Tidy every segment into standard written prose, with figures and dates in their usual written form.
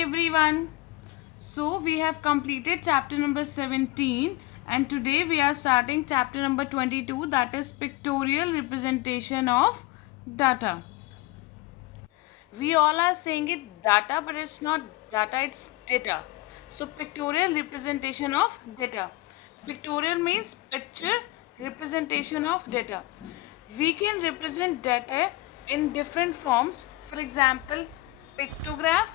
everyone. So we have completed chapter number 17 and today we are starting chapter number 22, that is pictorial representation of data. We all are saying it data, but it's not data, it's data. So pictorial representation of data. Pictorial means picture representation of data. We can represent data in different forms. For example, pictograph,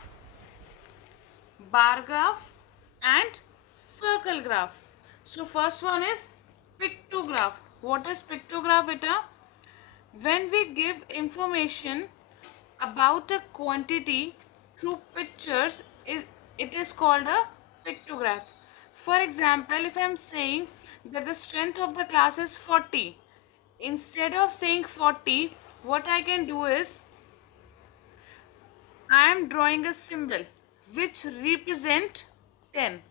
bar graph and circle graph. So first one is pictograph. What is pictograph, beta? When we give information about a quantity through pictures, it is called a pictograph. For example, if I am saying that the strength of the class is 40, instead of saying 40, what I can do is I am drawing a symbol which represent 10.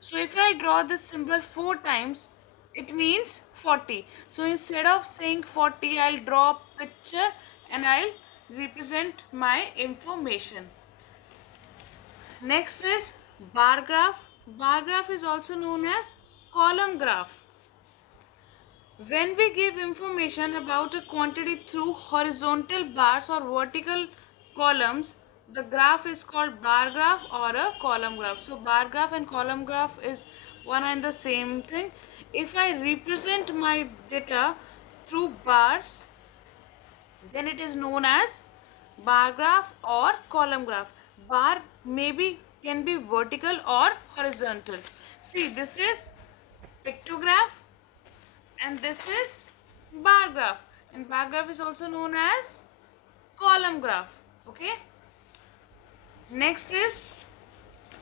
So if I draw this symbol 4 times, it means 40. So instead of saying 40, I'll draw a picture and I'll represent my information. Next is bar graph. Bar graph is also known as column graph. When we give information about a quantity through horizontal bars or vertical columns, the graph is called bar graph or a column graph. So bar graph and column graph is one and the same thing. If I represent my data through bars, then it is known as bar graph or column graph. Bar maybe can be vertical or horizontal. See, this is pictograph and this is bar graph, and bar graph is also known as column graph. Okay, next is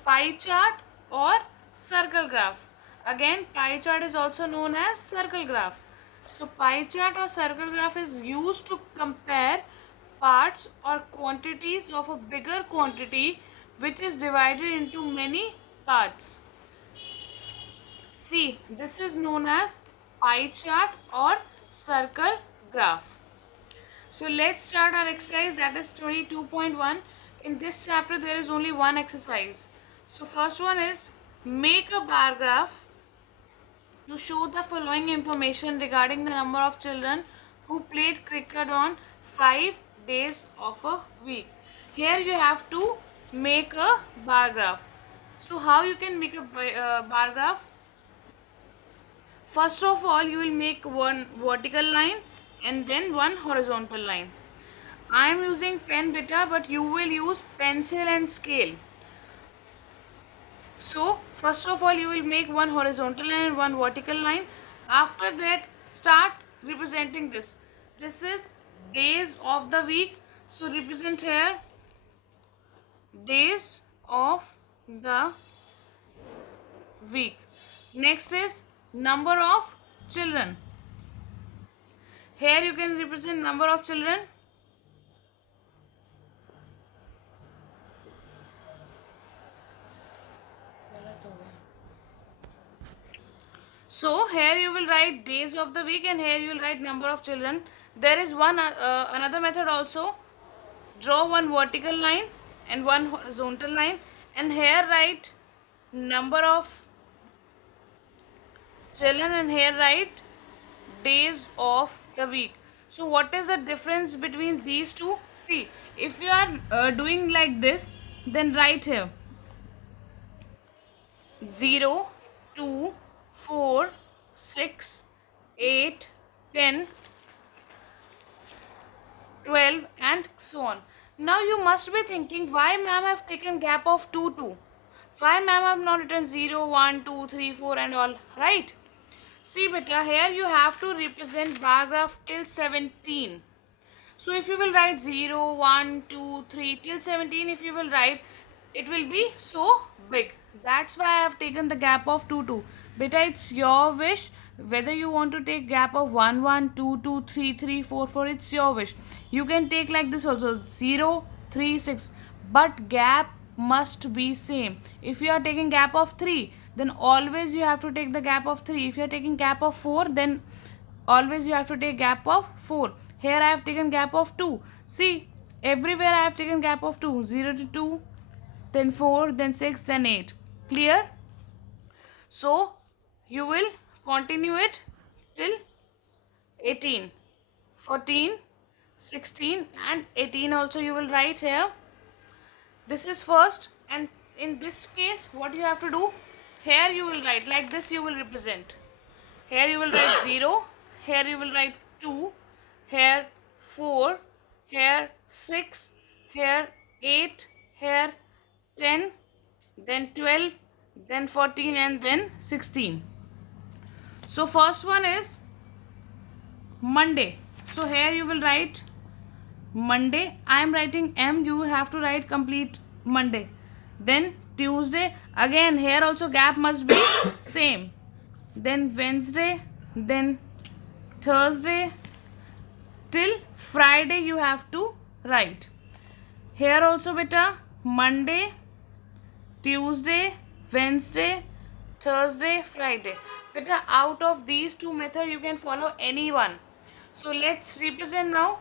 pie chart or circle graph. Again, pie chart is also known as circle graph. So pie chart or circle graph is used to compare parts or quantities of a bigger quantity which is divided into many parts. See, this is known as pie chart or circle graph. So let's start our exercise, that is 22.1. In this chapter there is only one exercise. So first one is make a bar graph to show the following information regarding the number of children who played cricket on 5 days of a week. Here you have to make a bar graph. So how you can make a bar graph? First of all, you will make one vertical line and then one horizontal line. I am using pen, beta, but you will use pencil and scale. So first of all, you will make one horizontal line and one vertical line. After that, start representing this. This is days of the week. So represent here days of the week. Next is number of children. Here you can represent number of children. So here you will write days of the week and here you will write number of children. There is one another method also. Draw one vertical line and one horizontal line and here write number of children and here write days of the week. So what is the difference between these two? See, if you are doing like this, then write here 0, 2, 4, 6, 8, 10, 12 and so on. Now you must be thinking, why ma'am have taken gap of 2, 2? Why ma'am have not written 0, 1, 2, 3, 4 and all, right? See beta, here you have to represent bar graph till 17. So if you will write 0, 1, 2, 3 till 17, if you will write, it will be so big. That's why I have taken the gap of 2, 2. Beta, it's your wish whether you want to take gap of 1, 1, 2, 2, 3, 3, 4, 4. It's your wish. You can take like this also 0, 3, 6. But gap must be same. If you are taking gap of 3, then always you have to take the gap of 3. If you are taking gap of 4, then always you have to take gap of 4. Here I have taken gap of 2. See, everywhere I have taken gap of 2. 0 to 2, then 4, then 6, then 8. Clear? So you will continue it till 18, 14, 16 and 18 also you will write here. This is first, and in this case what you have to do, here you will write like this, you will represent. Here you will write 0, here you will write 2, here 4, here 6, here 8, here 10, then 12, then 14 and then 16. So first one is Monday. So here you will write Monday. I am writing M, you have to write complete Monday. Then Tuesday, again here also gap must be same. Then Wednesday, then Thursday till Friday you have to write. Here also beta Monday, Tuesday, Wednesday, Thursday, Friday. Beta out of these two methods you can follow any one. So let's represent now.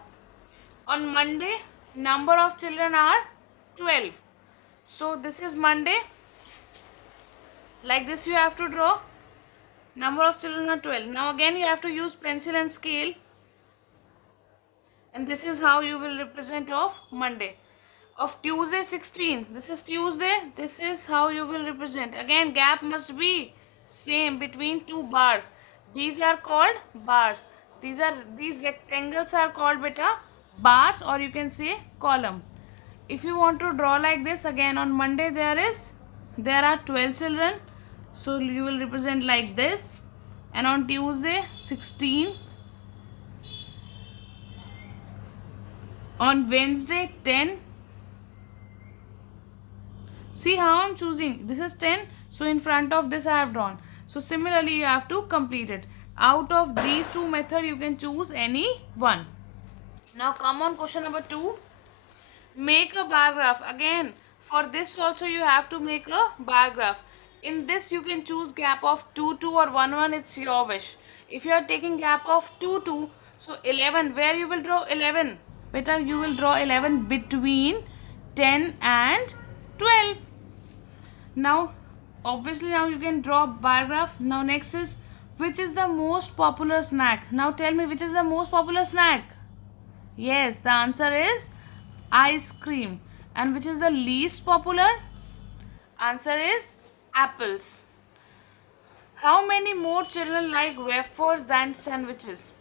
On Monday, number of children are 12. So this is Monday. Like this you have to draw. Number of children are 12. Now again you have to use pencil and scale. And this is how you will represent of Monday. Of Tuesday 16. This is Tuesday. This is how you will represent. Again gap must be same between two bars. These are called bars. These rectangles are called beta bars, or you can say column. If you want to draw like this, again on Monday there are 12 children, so you will represent like this. And on Tuesday 16, on Wednesday 10. See how I'm choosing, this is 10, so in front of this I have drawn. So similarly you have to complete it. Out of these two methods you can choose any one. Now come on question number 2. Make a bar graph. Again for this also you have to make a bar graph. In this you can choose gap of 2 2 or 1 1, it's your wish. If you are taking gap of 2 2, so 11, where you will draw 11? Beta you will draw 11 between 10 and 12. Now obviously now you can draw bar graph. Now next is, which is the most popular snack? Now tell me, which is the most popular snack? Yes, the answer is ice cream. And which is the least popular? Answer is apples. How many more children like wafers than sandwiches?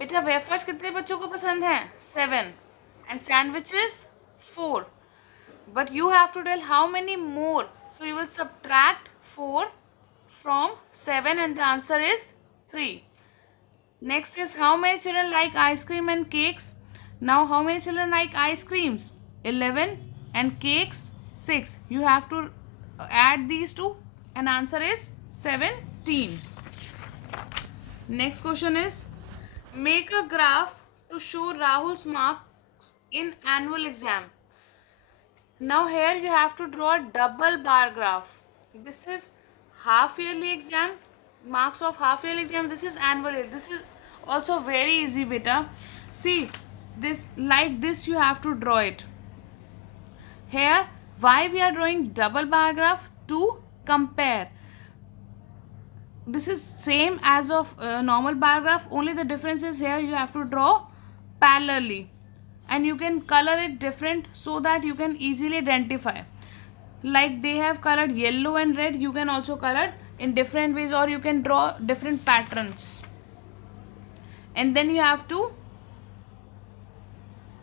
बेटा wafers कितने बच्चों को पसंद हैं? 7. And sandwiches 4. But you have to tell how many more. So you will subtract 4 from 7 and the answer is 3. Next is, how many children like ice cream and cakes? Now how many children like ice creams? 11 and cakes 6. You have to add these two and answer is 17. Next question is, make a graph to show Rahul's marks in annual exam. Now here you have to draw a double bar graph. This is half yearly exam, marks of half yearly exam. This is annual. This is also very easy beta. See this, like this you have to draw it. Here why we are drawing double bar graph? To compare. This is same as of normal bar graph, only the difference is here you have to draw parallelly, and you can color it different so that you can easily identify. Like they have colored yellow and red, you can also color in different ways, or you can draw different patterns. And then you have to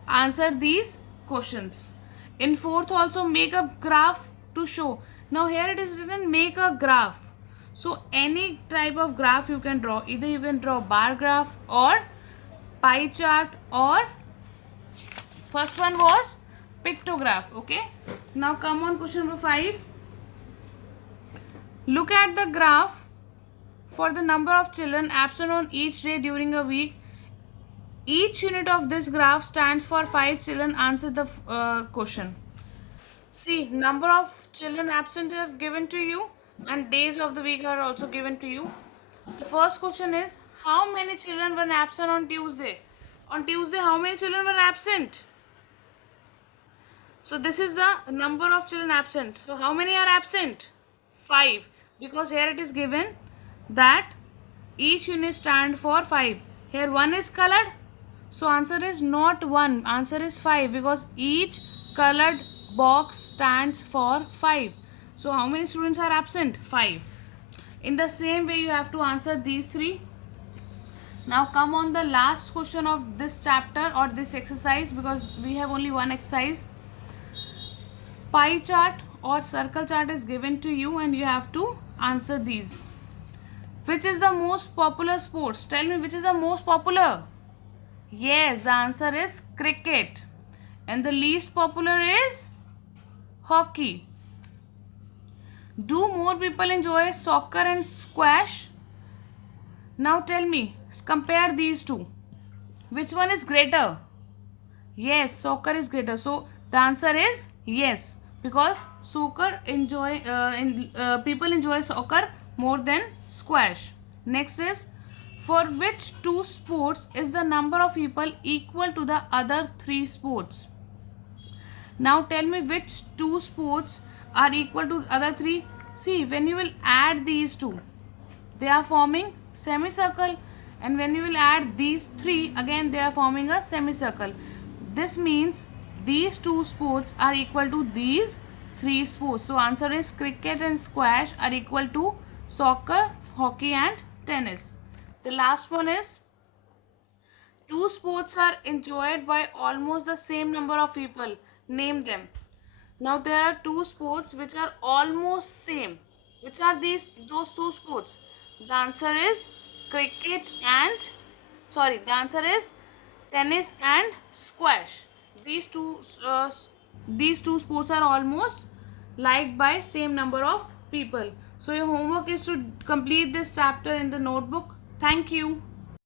answer these questions. In fourth also, make a graph to show. Now here it is written make a graph. So any type of graph you can draw. Either you can draw bar graph or pie chart, or first one was pictograph. Okay. Now come on question number 5. Look at the graph for the number of children absent on each day during a week. Each unit of this graph stands for 5 children. Answer the question. See, number of children absent are given to you and days of the week are also given to you. The first question is, how many children were absent on Tuesday? On Tuesday, how many children were absent? So this is the number of children absent. So how many are absent? 5. Because here it is given that each unit stand for 5. Here 1 is colored. So answer is not 1. Answer is 5 because each colored box stands for 5. So how many students are absent? 5. In the same way you have to answer these 3. Now come on the last question of this chapter or this exercise, because we have only one exercise. Pie chart or circle chart is given to you and you have to answer these. Which is the most popular sports? Tell me, which is the most popular? Yes, the answer is cricket. And the least popular is hockey. Do more people enjoy soccer and squash? Now tell me, compare these two. Which one is greater? Yes, soccer is greater. So the answer is yes, because people enjoy soccer more than squash. Next is, for which two sports is the number of people equal to the other 3 sports? Now tell me which 2 sports are equal to other 3. See, when you will add these two, they are forming semicircle, and when you will add these 3 again, they are forming a semicircle. This means these 2 sports are equal to these 3 sports. So answer is cricket and squash are equal to soccer, hockey and tennis. The last one is, 2 sports are enjoyed by almost the same number of people. Name them. Now there are 2 sports which are almost same. Which are those 2 sports? The answer is cricket and the answer is tennis and squash. These two sports are almost liked by same number of people. So your homework is to complete this chapter in the notebook. Thank you.